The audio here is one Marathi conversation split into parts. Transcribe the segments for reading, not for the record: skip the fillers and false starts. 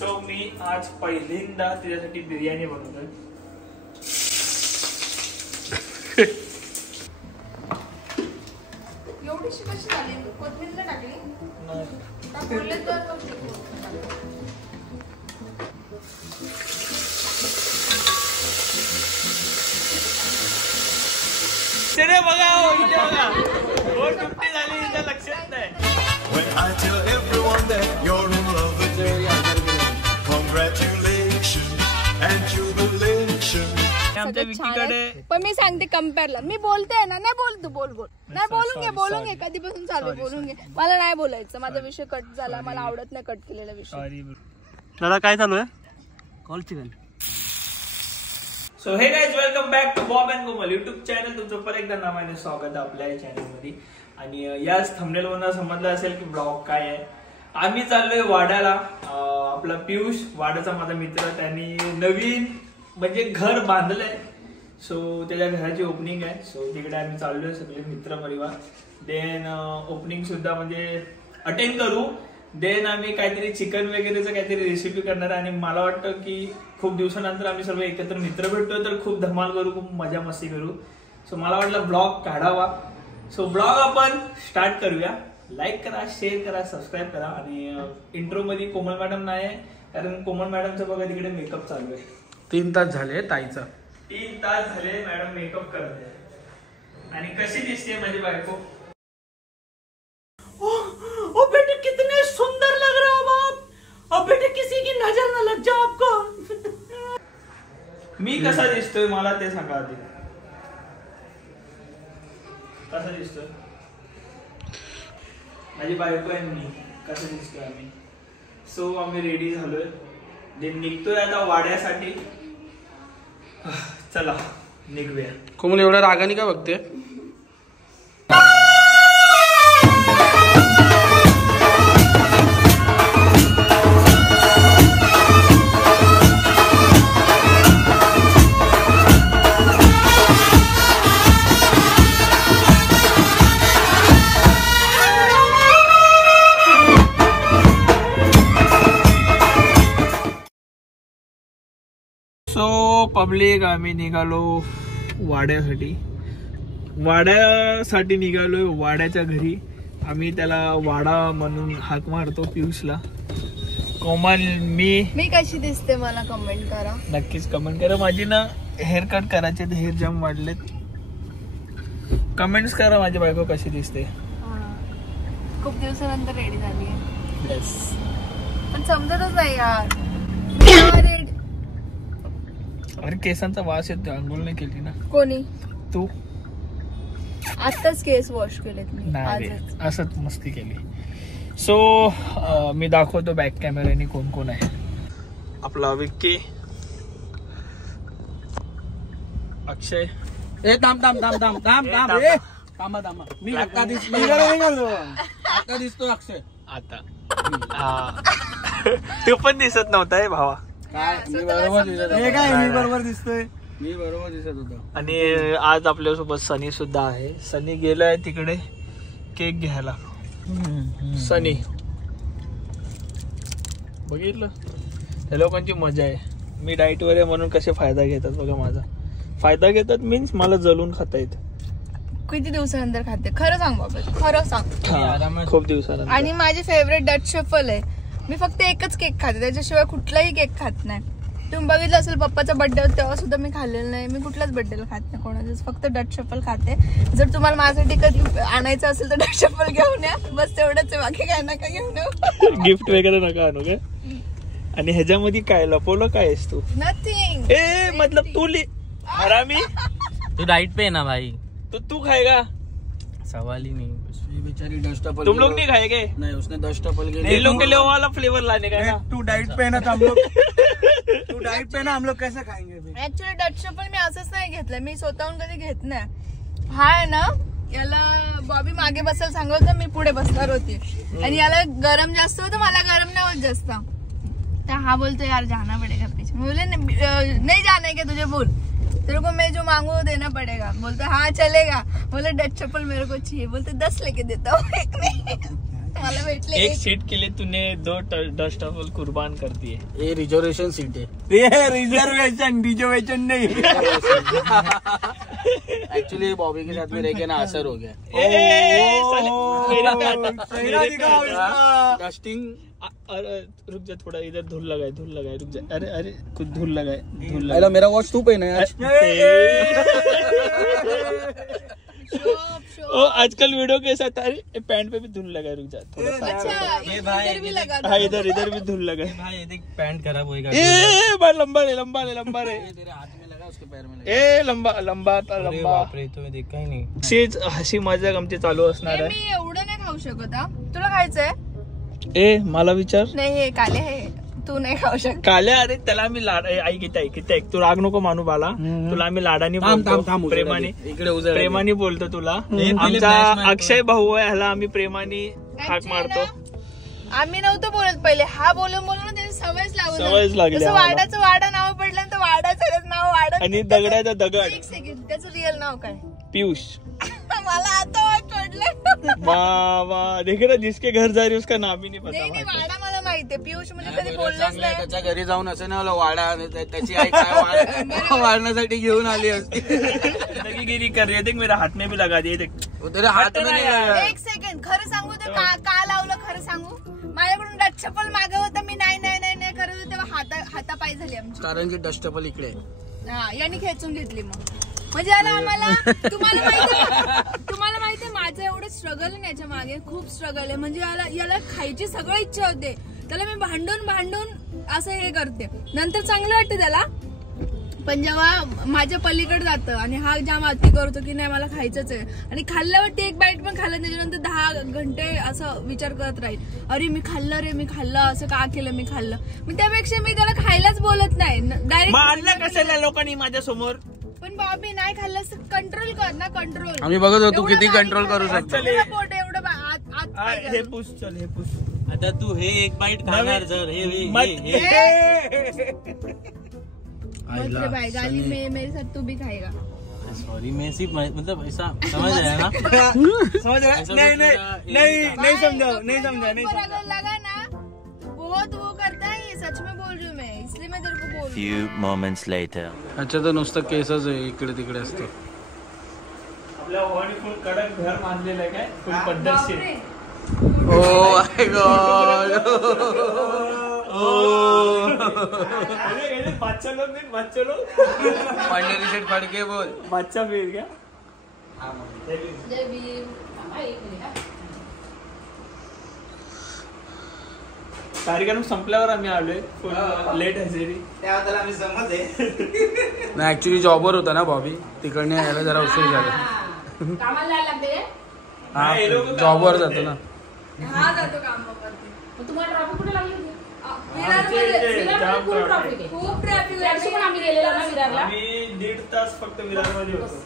सो मी आज पहिल्यांदा तिच्यासाठी बिर्याणी बनवतोय. एवढीशी कशी झाली? कोथिंबीर टाकली का बोलले तर बघा इथे बघा 450 झाली इथं लक्षात नाही. When I tell everyone that you're in love with me, congratulations and jubilation. आमच्या विकीकडे पण मी सांगते कम्पेअरला मी बोलते ना. नाही बोल तू बोल नाही बोलून घे कधीपासून चालू बोलून घे. मला नाही बोलायचं. माझा विषय कट झाला. मला आवडत नाही कट केलेला विषय. दादा काय चालू आहे? Call chicken. So hey guys welcome back to Bob and Komal YouTube channel. तुमचं परत एकदा नावाने स्वागत आहे आपल्या चॅनल मध्ये. आणि याच थंबनेल वरून समजलं असेल की ब्लॉग काय आहे. आम्ही चाललोय वाड्याला. आपला पियुष वाड्याचा माझा मित्र त्यांनी नवीन म्हणजे घर बांधलंय. सो त्याच्या घराची ओपनिंग आहे. सो तिकडे आम्ही चाललोय सगळे मित्र परिवार. देन ओपनिंग सुद्धा म्हणजे अटेंड करू. देन आम्ही काहीतरी चिकन वगैरेचं काहीतरी रेसिपी करणार. आणि मला वाटतं की खूप दिवसानंतर आम्ही सर्व एकत्र मित्र भेटतोय तर खूप धमाल करू, खूप मजा मस्ती करू. सो मला वाटलं ब्लॉग काढावा. सो ब्लॉग आपण स्टार्ट करूया. लाईक करा, शेअर करा, सबस्क्राईब करा. आणि इंट्रो मध्ये कोमल मॅडम नाही आहे कारण कोमल मॅडमचं बघा तिकडे मेकअप चालू आहे. 3 तास झाले ताईचा. 3 तास झाले मॅडम मेकअप करते. आणि कशी दिसते माझी बायको? ओ बेटे कितने सुंदर लग रहा हो बाप. अब बेटे किसी की नजर न लग जाए आपको. मी कसा दिसतोय मला ते सांगा आधी. कसा दिसतोय माझी बायको आहे मी कसं दिसतोय आम्ही. सो आम्ही रेडी झालोय. निघतोय आता वाड्यासाठी. चला निघूया. कोमल एवढ्या रागाने का बघते? सो पब्लिक आम्ही निघालो वाड्यासाठी निघालोय. वाड्याच्या घरी आम्ही त्याला वाडा म्हणून हाक मारतो पियुषला. कोमल मी कशी दिसते मला कमेंट करा. नक्कीच कमेंट करा. माझी ना हेअर कट करायचे हेअर जाम वाढलेत. कमेंट्स करा माझी बायको कशी दिसते. खूप दिवसानंतर रेडी झाली आहे. येस पण समजतच नाही यार. अरे केसांचा वास येतो. अंघोळ नाही केली ना कोणी? तू. आताच केस वॉश केलेत मी. नाही असंच मस्ती केली. सो मी दाखवतो बॅक कॅमेऱ्याने कोण कोण आहे. आपला विक्की, अक्षय. ए थांब मी आता दिसतो अक्षय. आता तू पण दिसत नव्हता भावा. काय मी बरोबर दिसतोय. मी बरोबर दिसत होतो. आणि आज आपल्यासोबत सनी सुद्धा आहे. सनी गेलाय तिकडे केक घ्यायला. सनी बघितलं त्या लोकांची मजा आहे. मी डाएट वर आहे म्हणून कसे फायदा घेतात बघा. माझा फायदा घेतात मीन्स मला जलून खाता येत. किती दिवसानंतर खाते खरं सांग बाबा. खरं सांग. खूप दिवसानंतर. आणि माझी फेवरेट डच शफल आहे. मी फक्त एकच केक खाते. त्याच्याशिवाय कुठलाही केक खात नाही. तुम्ही बघितलं असेल पप्पाचा बर्थडे होता तेव्हा सुद्धा मी खाल्लेलं नाही. मी कुठल्याच बर्थडेला खात नाही कोणाचं. फक्त डच शफल खाते. जर तुम्हाला माझ्यासाठी कधी आणायचं असेल तर डच शफल घेऊन या. बस तेवढंच आहे. बाकी काय नका घेऊन या. गिफ्ट वगैरे नका आणू काय. आणि ह्याच्यामध्ये काय लपवलं काय आहेस तू? नथिंग. ए मतलब तू हरामी. तू डाइट पे है ना भाई. तू खाएगा? सवाल ही नहीं. बेचारी डस्टअपल. तुम लोग नहीं खाएंगे? नहीं उसने डस्टअपल इन लोग के लिए वाला फ्लेवर लाने का है ना. तू डाइट पे ना हम लोग तू डाइट पे ना हम लोग कैसे खाएंगे. ऍक्च्युअली डच शफल मी असंच नाही घेतलं. मी स्वतःहून कधी घेत नाही. हा आहे ना याला बॉबी मागे बसायला सांगत होतं. मी पुढे बसणार होती. आणि याला गरम जास्त होतं. मला गरम नाही होत जास्त. तर हा बोलतो यार जाना पडेगा पीछे. बोले नहीं जाने के तुझे बोल. तेरे को मैं जो मांगू वो देना पड़ेगा. बोलते हाँ चलेगा. बोले डच चप्पल मेरे को चाहिए. बोलते 10 लेके देता हूँ एक नहीं. मला भेटले एक सीट के लिए तूने 2 डस्टबल कुर्बान कर दिए. ये रिजर्वेशन सीट है. रिजर्वेशन नहीं. एक्चुअली बॉबी के साथ में रह के ना असर हो गया. डस्टिंग. रुक जा थोड़ा, इधर धूल लगाए रुक जा. अरे कुछ धूल लगाए. मेरा वॉच तू पहना है. ओ आजकल वीडियो के साथ अरे पैंट पे भी धूल लगा. रुक जा थोड़ा सा. अच्छा इधर भी लगा. हाँ इधर भी धूल लगा. भाई देख पैंट खराब होएगा. ए भाई लंबा रे. तेरे हाथ में लगा, उसके पैर में लगा. ए लंबा. बापरे तो मी देखा ही नाही. अशीच हसी मजाक आमची चालू असणार आहे. मी एवढं नाही खाऊ शकत हा. तुला खायचंय? ए मला विचार. नाही हे काले हे तू नाही खाऊ शकत. काल्या अरे त्याला आम्ही लाड ऐक तू राग नको मानू बाला. तुला आम्ही लाडानी बोलतो, प्रेमाने बोलतो तुला. आमचा अक्षय भाऊ आहे, ह्याला आम्ही प्रेमाने हाक मारतो. आम्ही नव्हतं बोलत पहिले, हा बोलून त्याची सवयच लागली. जसं वाडाचं वाडा नाव पडलं तर वाडाचं नाव वाडा. आणि दगडाचं दगड. एक सेकंड, त्याचं रिअल नाव काय? पियुष. मला आता वाटलं. वा देख ना, जिसके घर जा रही उसका नाम ही नाही पता. नाही वाडा मला माहितीये. पियुष म्हणजे कधी बोललंच नाही. त्याच्या घरी जाऊन असं नाही वाडा, त्याची आई काय वाढण्यासाठी घेऊन आली असती. गिरी कर रही है. देख मेरा हाथ में भी लगा दिए. देख तेरे हात में नाही. एक सेकंड, खरं सांगू तर का लावलं? खरं सांगू, माझ्याकडून डस्टबल मागं होतं. मी नाही खरं तेव्हा हातापायी झाली आमची. कारण की डस्टबल इकडे. हा यांनी खेचून घेतली. मग म्हणजे आम्हाला तुम्हाला माहितीये माझं एवढं स्ट्रगल आहे याच्या मागे. खूप स्ट्रगल आहे. म्हणजे याला खायची सगळं इच्छा होते. त्याला मी भांडून असं हे करते. नंतर चांगलं वाटतं त्याला. पण जेव्हा माझ्या पलीकडे जातं आणि हा जाम अति करतो की नाही मला खायचंच आहे, आणि खाल्ल्यावरती एक बाईट पण खाल्लं त्याच्यानंतर 10 घंटे असं विचार करत राहील, अरे मी खाल्लं असं का केलं, मी खाल्लं. मग त्यापेक्षा मी त्याला खायलाच बोलत नाही. डायरेक्ट कशाला लोकांनी माझ्या समोर. पण बॉबी नाही खाल्लं असं कंट्रोल कर ना. कंट्रोल आम्ही बघत होतो किती कंट्रोल करू शकतो. पोट एवढं हे पूछ चल. हे पूछ आता तू हे एक बाईट खाणार जर भाई गाली मेरे साथ तू भी खाएगा. सॉरी मैं सिर्फ मतलब ऐसा समझ रहा है ना. समझ रहा है? नहीं समझा. अगर लगा ना बहुत वो करता है, ये सच में बोल रही हूँ मैं, इसलिए मैं तेरे को बोल रही Few moments later. अच्छा तर नुसतं केसच आहे, इकडे तिकडे असतो. आपल्या ओवानी फुल कडक घर बांधलेलं आहे. काय फुल पद्धतशीर. Oh my God. बच्चा लोग पंढरी शेठ फडके बोल. बच्चा फिर क्या. कार्यक्रम संपल्यावर आम्ही आलोय. लेट हजेरी. नाही ऍक्च्युली जॉबवर होता ना बॉबी, तिकडने यायला जरा उशीर झाला. हा जॉबवर जातो ना. हा जातो कामावरती. तुम्हाला ट्रॅफिक कुठे लागली होती? खूप ट्रॅफिक. आम्ही गेलेलो ना विरारला. आम्ही 1.5 तास फक्त विरारमध्ये होतो.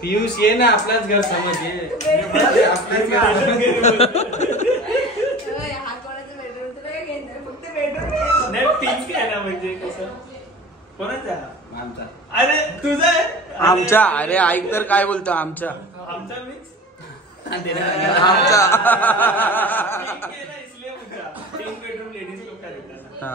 पियुष ये ना, आपलाच घर समज ये. हा कोणाचं बेडरूम तुला काय घेणार? फक्त बेडरूम नाही पिंक आहे ना, म्हणजे कसं कोणाचा. आमचा. अरे तुझा आहे. आमच्या. अरे ऐक तर काय बोलतो. आमच्या मीन्स आमच्या. इसलिए पिंक बेडरूम लेडीज लोग का रहता हा.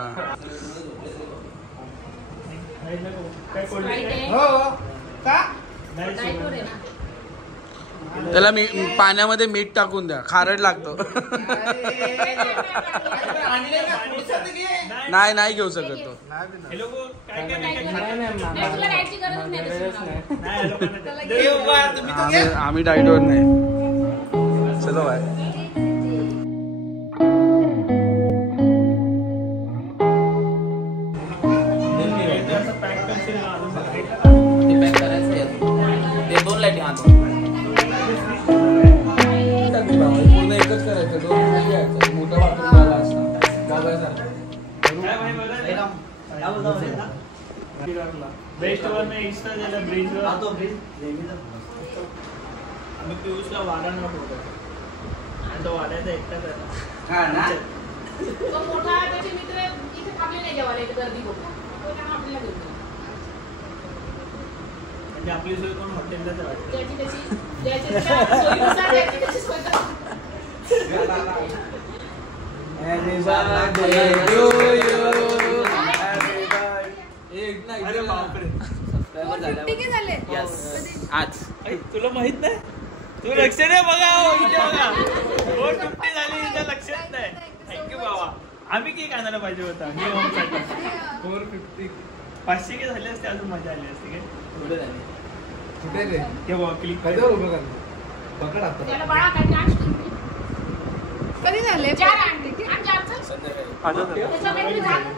त्याला पाण्यामध्ये मीठ टाकून द्या, खारट लागतो. नाही घेऊ शकत तो. आम्ही डाईटवर नाही. चलो बाय. पूर्ण एकच करायचं. 2 घ्यायचं, मोठा बाथरूम झाला असता. बेस्ट वर में इंस्टा ज्याला ब्रिज वर आतो. ब्रिज आम्ही पियुषला वाढांना होतो. तो वाढायचा एकटाच आहे. हा ना. तो मोठा त्याचे मित्र इथे थांबले नाही जेवायला, इथे गर्दी खूप. तो त्यांना आपल्याला घेऊन म्हणजे आपली सोय कोण हॉटेललाच राहते. ज्याची त्याची सोयीनुसार ज्याची त्याची सोय करा. अरे बापरे. 450K झाले आज तुला माहित नाही? तू लक्ष दे बघा. इथे बघा 450 झाली, इथं लक्षात नाही. थँक्यू बाबा. आम्ही केक आणायला पाहिजे होता. 450 500K झाले असते, अजून मजा आली असते. क्लिक त्याला बाळा काय डान्स करू. कधी झाले 4 आणते. आणि 4चं? त्याचं काहीतरी झालं.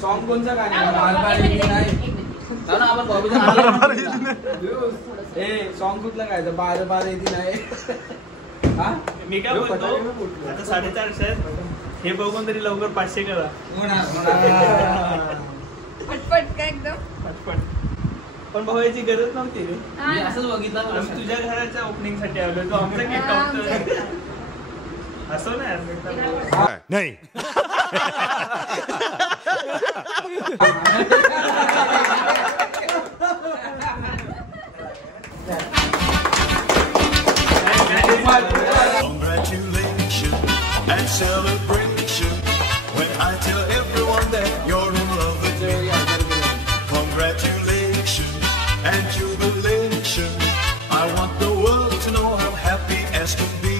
सॉन्ग कोणचं काय सॉन्ग कुठलं काय 12 येते नाही. मी काय बोलतो, आता 450 आहेत. हे बघून तरी लवकर 500 करा. पटपट काय एकदम पटपट. पण भाऊ याची गरज नव्हती रे. मी असंच बघितलं. आम्ही तुझ्या घराच्या ओपनिंग साठी आलो. तो आमचा केक कापतोय. असं नाही. नहीं. Congratulations and celebration when I tell everyone that you're in love with me. Congratulations and jubilation. I want the world to know how happy as can be.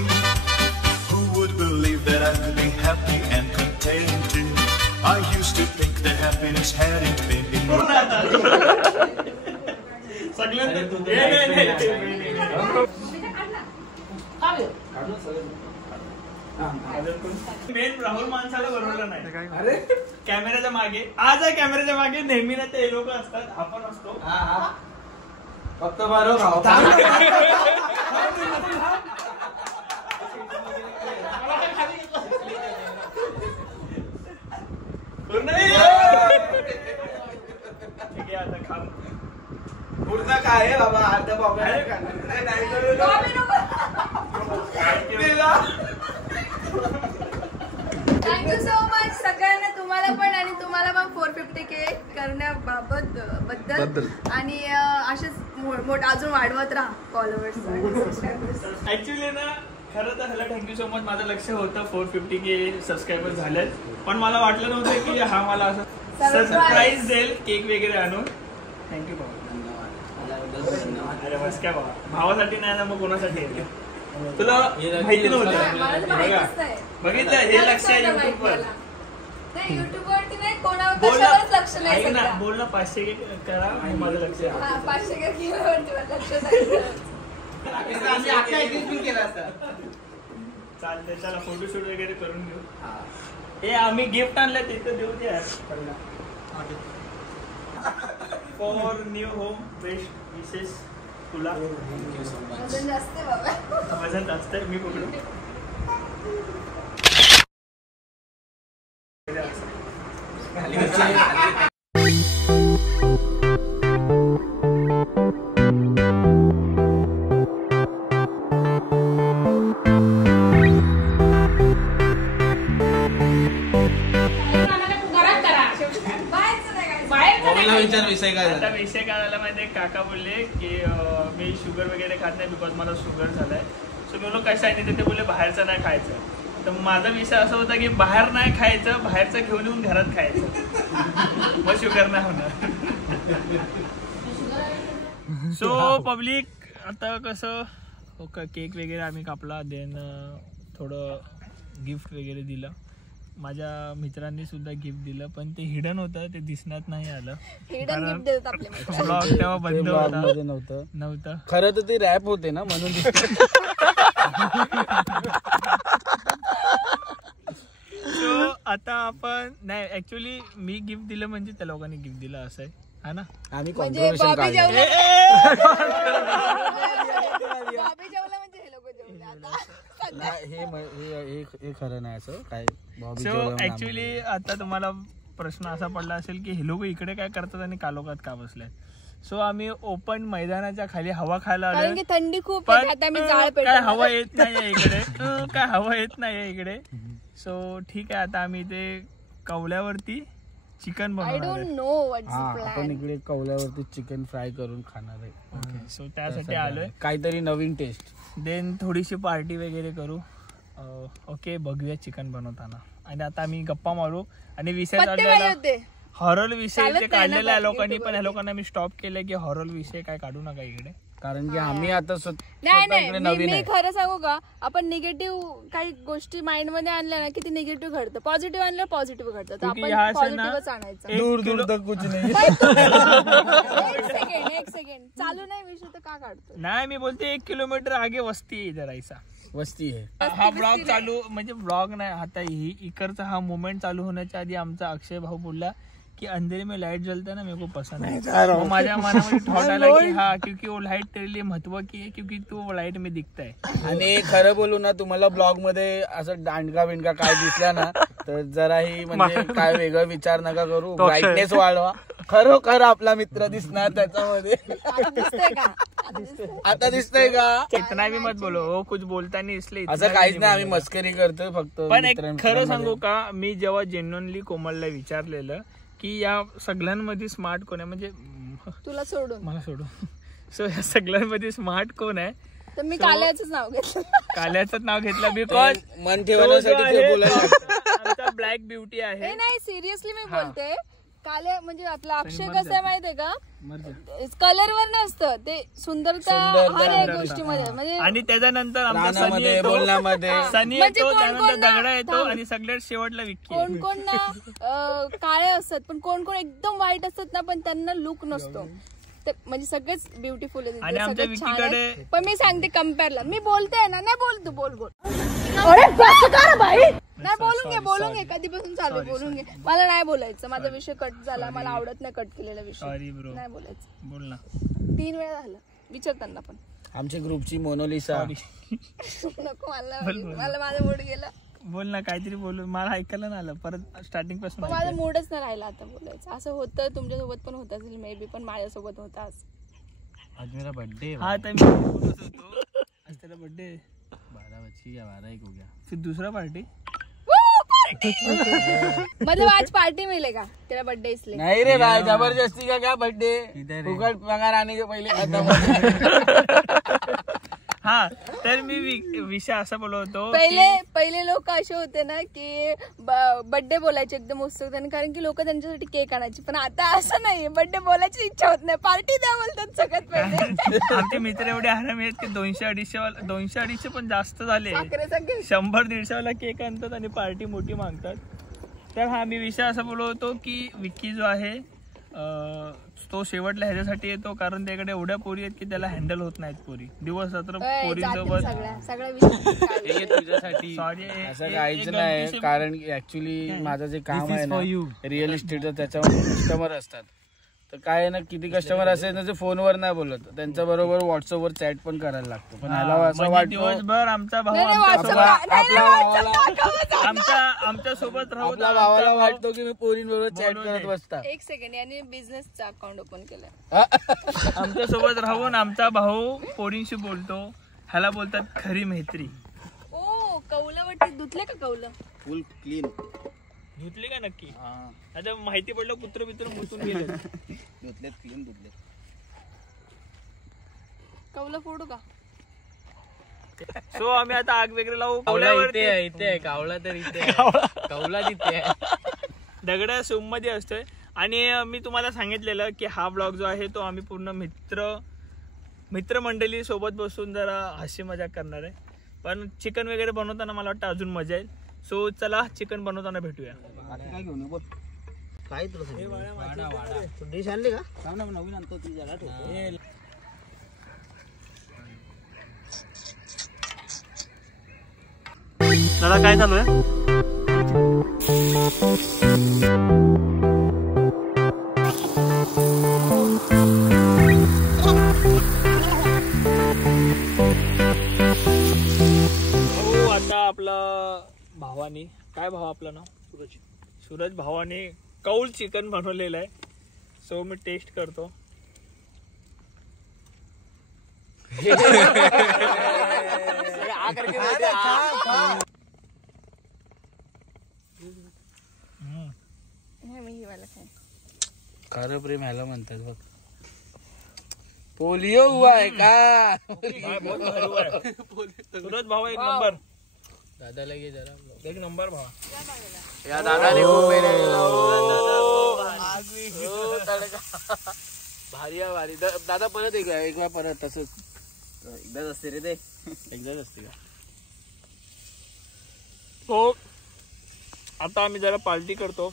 Who would believe that I could be happy and contented? I used to think that happiness hadn't been enough. Main Rahul माणसाला बरोबर नाही. अरे कॅमेऱ्याच्या मागे आज आहे. कॅमेऱ्याच्या मागे नेहमी ना ते लोक असतात, आपण असतो. फक्त बरोबर ठीक आहे आता खा. पूर्ण काय आहे बाबा. आता बाबा थँक्यू सो मच सगळ्यांना. तुम्हाला पण आणि तुम्हाला पण 450K करण्याबाबत आणि असेच अजून वाढवत राहा फॉलोअर्स. ऍक्च्युली ना खरं तर ह्याला थँक्यू सो मच. माझं लक्ष होतं 450K सबस्क्रायबर झालेत, पण मला वाटलं नव्हतं की हा मला असं सरप्राईज देईल केक वगैरे आणून. थँक्यू बाबा. अरे बस काय बाबा, भावासाठी नाही ना मग कोणासाठी येते. तुला माहिती नव्हतं. बघितलं हे लक्ष आहे युट्यूबवर. युट्यूबवरती नाही कोणावरच लक्ष नाही. ऐक ना, बोल ना 500K करा आणि माझं लक्ष आहे. 500K केल्यावरती लक्ष नाही. चालतंय, चला फोटोशूट वगैरे करून घेऊ. हे आम्ही गिफ्ट आणलं तिथं देऊ दे यार. फॉर न्यू होम बेस्ट विशेष तुला. वजन जास्त आहे बाबा. वजन जास्त आहे. मी पकडू. विषय काय आता विषय काय झाला माहितीये. काका बोलले की मी शुगर वगैरे खात नाही बिकॉज मला शुगर झालाय. सो मी बोललो कशा आहे ते बोलले बाहेरचं नाही खायचं. तर माझा विषय असा होता की बाहेर नाही खायचं, बाहेरचं घेऊन येऊन घरात खायचं, मग शुगर नाही होणार. सो पब्लिक आता कसं केक वगैरे आम्ही कापला. देन थोडं गिफ्ट वगैरे दिलं. माझ्या मित्रांनी सुद्धा गिफ्ट दिलं, पण ते हिडन होतं, ते दिसण्यात नाही आलं. ब्लॉग तेव्हा बंद होता. नव्हतं खरं तर ते रॅप होते ना म्हणून. सो आता आपण नाही, ऍक्च्युली मी गिफ्ट दिलं म्हणजे त्या लोकांनी गिफ्ट दिलं असं आहे, हा ना. आम्ही म्हणजे कॉन्ट्रीब्युशन हे खरं नाही असं काय. सो ऍक्च्युली आता तुम्हाला प्रश्न असा पडला असेल की हे लोक इकडे काय करतात आणि कालोखात का बसल्यात. सो आम्ही ओपन मैदानाच्या खाली हवा खायला आलो. थंडी खूप पण काय हवा येत नाहीये इकडे. काय हवा येत नाहीये इकडे. सो ठीक आहे, आता आम्ही इथे कवल्यावरती चिकन आय बनवणार डोंट नो व्हॉट्स आपण प्लॅन. इकडे कौल्यावरती चिकन फ्राय करून खाणार आहे. सो त्यासाठी आलोय. काहीतरी नवीन टेस्ट. देन थोडीशी पार्टी वगैरे करू. ओके, बघूया चिकन बनवताना. आणि आता आम्ही गप्पा मारू. आणि विषय पत्ते काय चाललेला होते? हॉरर विषय चालत ते नाही काढलेला आहे ना लोकांनी, YouTube पण ह्या लोकांना मी स्टॉप केलं की हॉरर विषय काय काढू नका इकडे. कारण की आम्ही आता नाही इकडे नाही, नवीन मी आहे. खरं सांगू का, आपण निगेटिव्ह काही गोष्टी माइंड मध्ये आणल्या ना की ते निगेटिव्ह घडतं, पॉझिटिव्ह आणलं पॉझिटिव्ह घडतं. तर क्योंकि आपण यहाँ से ना- पॉझिटिव्हच आणायचं. दूर दूर तक कुछ नाही. एक सेकंड चालू नाही विषय तर का काढतो? नाही, मी बोलते 1 किलोमीटर आगे वस्ती आहे इधर ऐसा. वस्ती आहे. हा ब्लॉग चालू म्हणजे ब्लॉग नाही, आता ही इकडचा हा मोमेंट चालू होण्याच्या आधी आमचा अक्षय भाऊ बोलला कि अंधेरे में लाइट जलता है ना, मेरे को पसंद है. वो माझ्या मनामध्ये थॉट आला की हा, क्योंकि वो लाइट तेरे लिए महत्व की है, क्योंकि तू लाइट में दिखता है. आणि खरं बोलू ना, तुम्हाला ब्लॉग मध्ये असं दांडका बिंडका काय दिसला ना तर जराही म्हणजे काय वेगळं विचार नका करू. ब्राईटनेस वाढवा. खरोखर आपला मित्र दिसणार त्याच्यामध्ये. आता दिसतंय का? आता दिसतंय का? इतना भी मत बोलो, वो कुछ बोलता नहीं इसलिए इतना असं काहीच भी नाही, आम्ही बोललो. मस्करी करतोय फक्त. पण एक खरं मित्रांमध्ये. सांगू का, मी जेव्हा जेन्युअनली कोमलला विचारलेलं की या सगळ्यांमध्ये स्मार्ट कोण आहे, म्हणजे तुला सोडून मला सोडू. सो या सगळ्यांमध्ये स्मार्ट कोण आहे, तर मी काल्याच नाव घेतलं. काल्याचं नाव घेतलं बिकॉज मन ठेवण्यासाठी ते बोलायला लागतं. आमचा ब्लॅक ब्युटी आहे. हे नाही, सिरियसली मी बोलते. काल्या म्हणजे आपला अक्षय कसं आहे माहितीये का, कलरवर नसतं ते, सुंदरता हर एक गोष्टीमध्ये. म्हणजे आणि त्याच्यानंतर आमचा सनी रानामध्ये येतो, बोलण्यामध्ये सनी म्हणजे येतो, कोण- त्यानंतर कोण ना- दगडा येतो थांब. आणि सगळ्यात शेवटला विक्की कोण कोण ना काळे असतात, पण कोण कोण एकदम वाईट असतात ना, पण त्यांना लुक नसतो. तर म्हणजे सगळेच ब्युटिफुल आहेत, आणि आमच्या सगळेच छान विकीकडे- आहेत. पण मी सांगते कम्पेअरला, मी बोलते ना, नाही बोल तू, बोल बोल. नाही बोलून घे कधीपासून चालू, बोलून घे. मला नाही बोलायचं, माझा विषय कट झाला, मला आवडत नाही कट केलेला विषय. सॉरी ब्रो, नाही बोलायचं. बोल ना. 3 वेळा झालं, विचार त्यांना पण. आमच्या ग्रुपची मोनालिसा. नको मला माझा मूड गेला. बोल ना, काहीतरी बोलू, मला ऐकायला नाही आलं. परत स्टार्टिंग पासून पण माझा मूडच नाही राहिला आता बोलायचं. असं होतं तुमच्यासोबत पण होत असेल मे बी, पण माझ्यासोबत होतं आज. आज मेरा बर्थडे हा, तर मी बोलत होतो आज त्याला बर्थडे 12 बज गया 12 1 हो गया. फिर दूसरा पार्टी. मतलब आज पार्टी मिलेगा तेरा बर्थडे इसलिए. नाही रे भाई, जबरदस्ती का क्या बर्थडे. इधर है. फुकट पगार आने के पहिले खत्म. हा, तर मी विषय असा बोलत होतो पहिले लोक असे होते ना की बर्थडे बोलायचे एकदम उत्सुकतेने, कारण की लोक त्यांच्यासाठी केक आणायचे. पण आता असं नाही, बर्थडे बोलायची इच्छा होत नाही, पार्टी द्या बोलतात सगळ्यात पहिले. आमचे मित्र एवढे आराम आहेत की 200-250 पण जास्त झाले. साखरेचा केक. 100-150 वाला केक आणतात आणि पार्टी मोठी मागतात. तर हा, मी विषय असा बोलत होतो की विक्की जो आहे तो शेवटला ह्याच्यासाठी येतो कारण त्याकडे एवढ्या पोरी आहेत की त्याला हँडल होत नाहीत पोरी. दिवस रात्र पोरींसोबत. सगळ्या विषय हे तुझ्यासाठी. सॉरी, असं काहीच नाही, कारण ऍक्च्युली माझं जे काम आहे ना रिअल इस्टेटचं, त्याच्यामध्ये कस्टमर असतात. तर काय आहे ना, किती कस्टमर असेल ना जे फोनवर नाही बोलत, त्यांच्या बरोबर व्हॉट्सअपवर चॅट पण करायला लागतो. पण ह्याला असं वाटतं दिवसभर आमचा भाऊ आमच्या सोबत राहू. आपल्या भावाला वाटतो की मी पोरींबरोबर चॅट करत बसता. एक सेकंड, याने बिझनेसचा अकाउंट ओपन केलाय. आमच्या सोबत राहून आमचा भाऊ पोरींशी बोलतो. ह्याला बोलतात खरी मैत्री. ओ कौला वाटत धुतले का कौलं? फुल क्लीन धुतले का नक्की? आता माहिती पडलं कुत्र बित्र मुतून गेले. धुतलेत, क्लीन धुतलेत. कौलं फोडू का? सो आम्ही आता आग वगैरे लावू. कावला इथे आहे कावला तर इथे आहे. कावला तिथे आहे. दगडा सोम मध्ये असतोय. आणि मी तुम्हाला सांगितलेलं की हा ब्लॉग जो आहे तो आम्ही पूर्ण मित्रमंडळी सोबत बसून जरा हसी मजाक करणार आहे. पण चिकन वगैरे बनवताना मला वाटतं अजून मजा येईल. सो चला चिकन बनवताना भेटूया. काय घेऊन बोल काय तुला डिश आणली का? नवीन आणतो ती जरा ठेवतो. दादा काय चालू आहे? आता आपला भावानी, काय भाव आपलं नाव? सूरज भावाने कौल चिकन बनवलेलं आहे. सो मी टेस्ट करतो. मी ही वाला खाईन. खरं प्रेम ह्याला म्हणतात बघ. पोलिओ हुआ है का? सूरज भाऊ एक नंबर. दादाला घे जरा. एक नंबर भावा. या दादाने खूप मेहनत भारी आहे भारी. दादा परत एक वेळा परत तसंच एकदाच असते रे ते. एकदाच असते का? हो आता आम्ही जरा पार्टी करतो,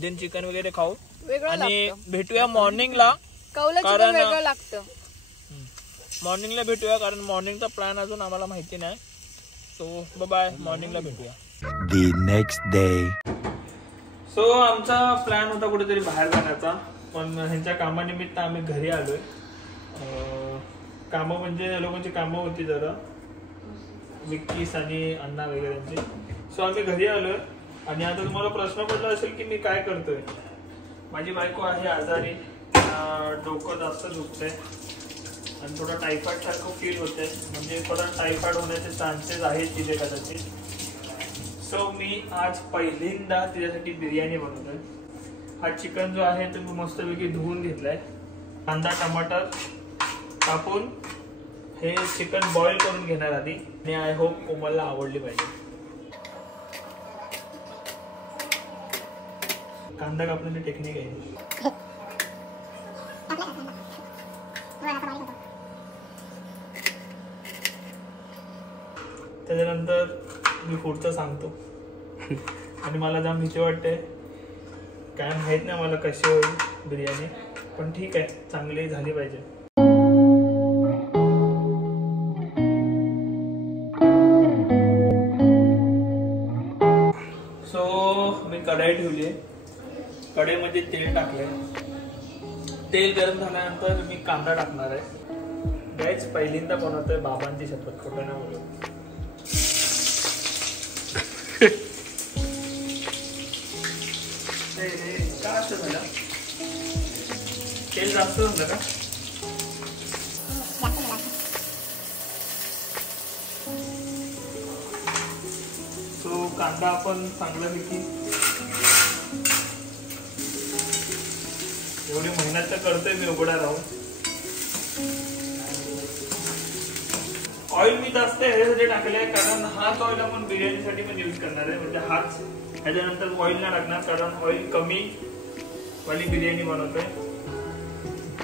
देन चिकन वगैरे खाऊ वेगळं आणि लागतं. भेटूया मॉर्निंगला. कौला चिकन कारण- वेगळं लागतं. मॉर्निंगला भेटूया कारण मॉर्निंगचा प्लॅन अजून आम्हाला माहिती नाही. सो बाय, मॉर्निंगला भेटूया. The next day. सो आमचा प्लॅन होता कुठेतरी बाहेर जाण्याचा, पण ह्यांच्या कामानिमित्त आम्ही घरी आलोय. कामं म्हणजे लोकांची कामं होती जरा, विक्कीस आणि अण्णा वगैरेंची. सो आम्ही घरी आलोय आणि आता तुम्हाला प्रश्न पडला असेल की मी काय करतोय. माझी बायको आहे आजारी, डोकं जास्त दुखतंय आणि थोडं टायफॉइड सारखं फील होतंय, म्हणजे थोडा टायफॉइड होण्याचे चान्सेस आहेत तिथे कदाचित. सो मी आज पहिल्यांदा तिच्यासाठी बिर्याणी बनवतोय. हा चिकन जो आहे तो मस्तपैकी धुवून घेतलाय, कांदा टमाटर टाकून हे चिकन बॉईल करून घेणार आधी आणि आय होप कोमलला आवडली पाहिजे. कांदा कापण्याची टेक्निक आहे. त्याच्यानंतर मी पुढचं सांगतो आणि मला जाम भीती वाटते, काय माहित नाही मला कशी होईल बिर्याणी, पण ठीक आहे, चांगली झाली पाहिजे. सो मी कढाई ठेवली आहे, कढईमध्ये तेल टाकलंय. तेल गरम झाल्यानंतर मी कांदा टाकणार आहे. गाईज पहिल्यांदा बनवतोय, बाबांची शपथ, खोटं नाही बोलत. का असं झालं? तेल जास्त झालं का? सो कांदा आपण चांगल्यापैकी एवढी मेहनत तर करतोय मी उघडा राहून. ऑइल मी जास्त ह्याच्यासाठी टाकलंय कारण हाच ऑइल आपण बिर्याणीसाठी पण यूज करणार आहे, म्हणजे हाच. ह्याच्यानंतर ऑइल नाही टाकणार कारण ऑइल कमी वाली बिर्याणी बनवतोय.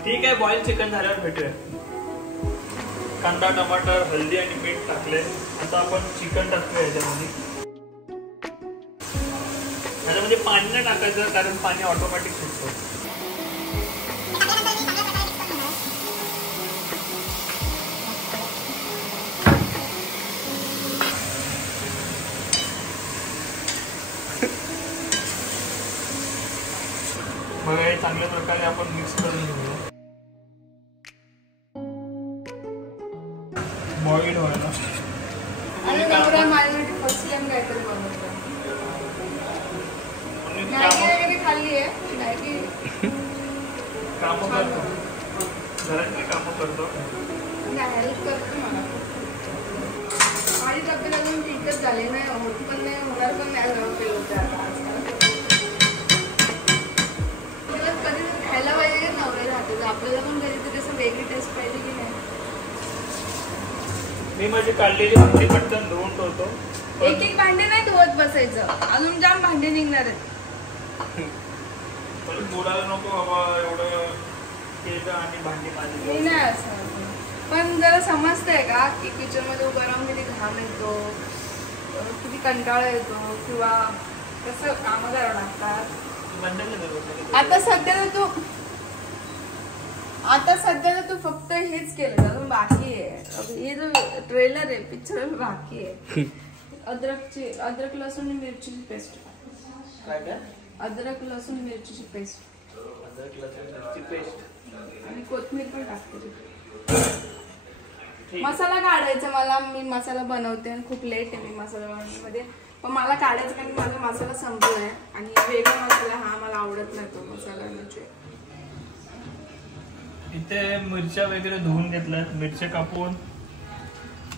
ठीक आहे, बॉईल चिकन झाल्यावर भेटूया. कांदा टमाटर हल्दी आणि मीठ टाकले. आता आपण चिकन टाकतोय ह्याच्यामध्ये. ह्याच्यामध्ये पाणी नाही टाकायचं कारण पाणी ऑटोमॅटिक सुटतं. बघा, हे चांगल्या प्रकारे आपण मिक्स करून घेऊया. बॉईल व्हायला. आणि नवरा माझ्यासाठी फर्स्ट टाइम काहीतरी बनवतो. मॅगी वगैरे खाल्ली आहे, मॅगी कामं करतो, घरातली कामं करतो. हेल्प करतो मला. माझी तब्येत अजून ठीकच झाली नाही, होत पण नाही, होणार पण नाही होते आता आजकाल. कधी खायला पाहिजे का नवऱ्याच्या हाताचं, आपल्याला पण कधीतरी असं वेगळी टेस्ट पाहिजे की नाही. मी माझी काढलेली भांडी पटकन धुवून ठेवतो. एक एक भांडे नाही धुवत बसायचं, अजून जाम भांडे निघणार आहेत. बोलायला नको बाबा, एवढं केलं आणि भांडी माझी. मी नाही असं, पण जरा समजतंय का की किचन मध्ये उभं राहून किती घाम येतो, किती कंटाळा येतो, किंवा कसं कामं करावं लागतात. आता सध्या तू फक्त हेच केलं, अजून बाकी आहे. हे जो ट्रेलर आहे, पिक्चर बाकी आहे. अद्रक लसूण मिरचीची पेस्ट. काय काय? अद्रक लसूण मिरचीची पेस्ट. अद्रक लसूण मिरची पेस्ट आणि कोथिंबीर पण टाकते. मसाला काढायचा मला, मी मसाला बनवते आणि खूप लेट आहे मी मसाला बनवण्यामध्ये, पण मला काढायचं कारण माझा मसाला संपलाय आणि वेगळा मसाला हा मला आवडत नाही, तो मसाला. म्हणजे इथे मिरच्या वगैरे धुवून घेतल्यात, मिरच्या कापून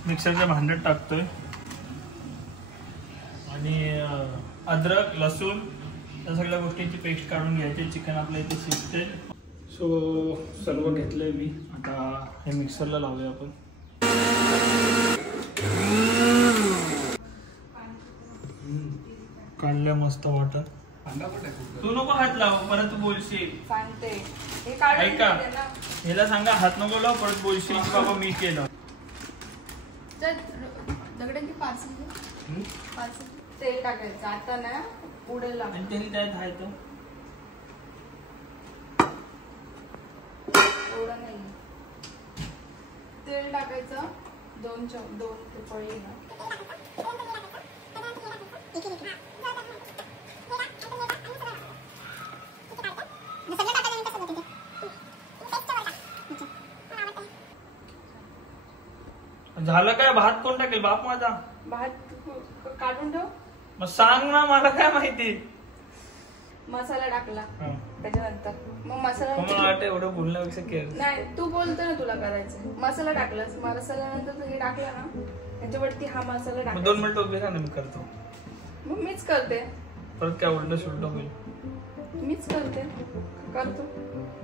मिक्सरच्या भांड्यात टाकतोय आणि अद्रक लसूण त्या सगळ्या गोष्टींची पेस्ट काढून घ्यायची. चिकन आपल्या इथे शिजते. सो सर्व घेतलंय मी. आता हे मिक्सरला लावूया आपण. काढल्या मस्त वाटत. तू नको हात लाव, परत तू बोलशील. सांगते हे काढून ऐका, दे ना. ह्याला सांगा हात नको लाव, परत बोलशील की बाबा मी केलं. चल, दगडांची पार्सल तेल टाकायचं आता ना पुढे लाव. आणि तेल काय खायचं एवढं नाही. तेल टाकायचं 2 ते पळी ना. झालं काय? भात कोण टाकेल? बाप माझा. भात काढून ठेव. मग सांग ना, मला काय माहिती. मसाला टाकला हा. त्याच्यानंतर मग मला मसाला वाटतं एवढं बोलण्यापेक्षा केलं. नाही, तू बोलतो ना तुला करायचं. मसाला टाकलास, मसाल्यानंतर हे टाकलं ना त्याच्यावरती हा मसाला मग टाक. 2 मिनिटं उभी राहा ना, मी करतो. मग मीच करते. परत काय उलट सुलट होईल. मीच करते. करतो.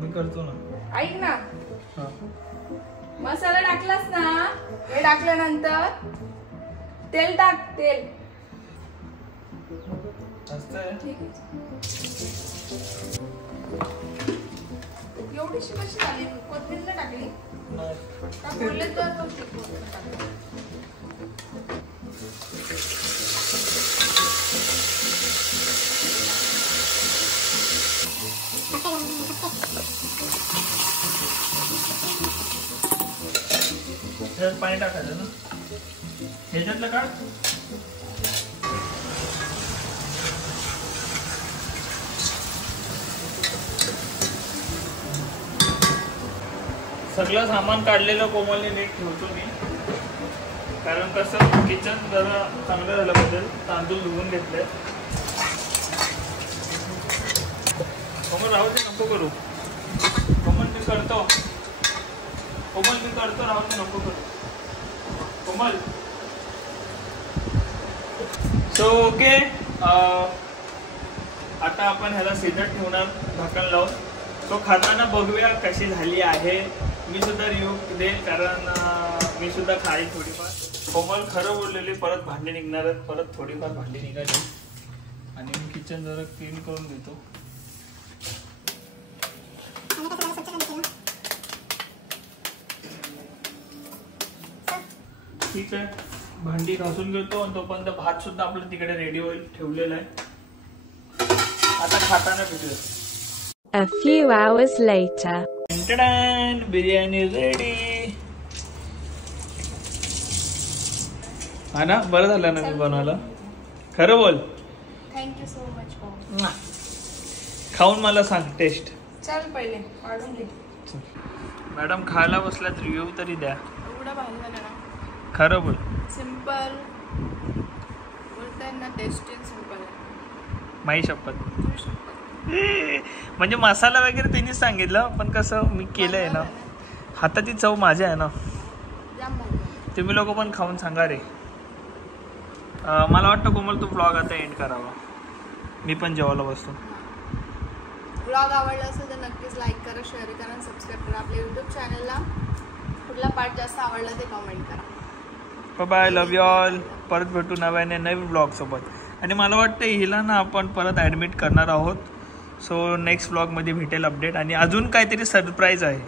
मी करतो ना. ऐक ना, हा. मसाला टाकलास ना, हे टाकल्यानंतर तेल टाक. तेल असतंय. ठीक आहे. एवढीशी कशी झाली? कोथिंबीर टाकली नाही. का बोलले तर तो कोथिंबीर टाकली. त्याच्यात पाणी टाकायचं ना. ह्याच्यातलं काढ. सगळं सामान काढलेलं कोमलने नीट ठेवतो मी. कारण कसं किचन जरा चांगलं झालं पाहिजे. तांदूळ धुवून घेतले. कोमल राहू दे, नको करू. कोमल मी करतो. कोमल मी करतो, राहू दे, नको करू. कोमल. सो ओके, आता आपण ह्याला शिजत ठेवणार झाकण लावून. तो खाताना बघूया कशी झाली आहे. मी सुद्धा रिव्ह्यू देईल, कारण मी सुद्धा खाईल थोडीफार. कोमल खरं बोललेली, परत भांडी निघणार आहेत. परत थोडीफार भांडी निघाली. आणि मी किचन जरा क्लीन करून घेतो. ठीक आहे, भांडी घासून घेतो. आणि तोपर्यंत भात सुद्धा आपलं तिकडे रेडी होईल, ठेवलेला आहे. आता खाताना भेटूया. A few hours later. Biryani ready. हा ना, बरं झालं ना मी बनवलं. खरं बोल. Thank you so much. खाऊन मला सांग टेस्ट. चल पहिले वाढून घे. मॅडम खायला बसल्यात, रिव्ह्यू तरी द्या. एवढा भारी झाला ना. खरं बोल. सिंपल बोलताय ना, टेस्टी आणि सिंपल आहे. माई शपथ. म्हणजे मसाला वगैरे त्यांनीच सांगितलं, पण कसं मी केलंय ना, हाताची चव माझ्या आहे ना. जाम भारी. तुम्ही लोक पण खाऊन सांगा रे. मला वाटतं कोमल तू ब्लॉग आता एंड करावा. मी पण जेवायला बसतो. ब्लॉग आवडला असेल तर नक्कीच लाईक करा, शेअर करा आणि सबस्क्राईब करा. आपल्या यूट्यूब चॅनलला कुठला पार्ट जास्त आवडला ते कमेंट करा. Bye, love you all. परत भेटू नव्याने नवीन ब्लॉग सोबत. आणि मला वाटतं हिला ना आपण परत ॲडमिट करणार आहोत. सो नेक्स्ट ब्लॉगमध्ये भेटेल अपडेट. आणि अजून काहीतरी सरप्राईज आहे,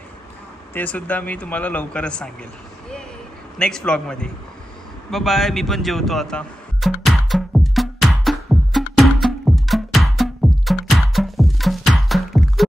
ते सुद्धा मी तुम्हाला लवकरच सांगेल नेक्स्ट ब्लॉगमध्ये. बाय, मी पण जेवतो आता.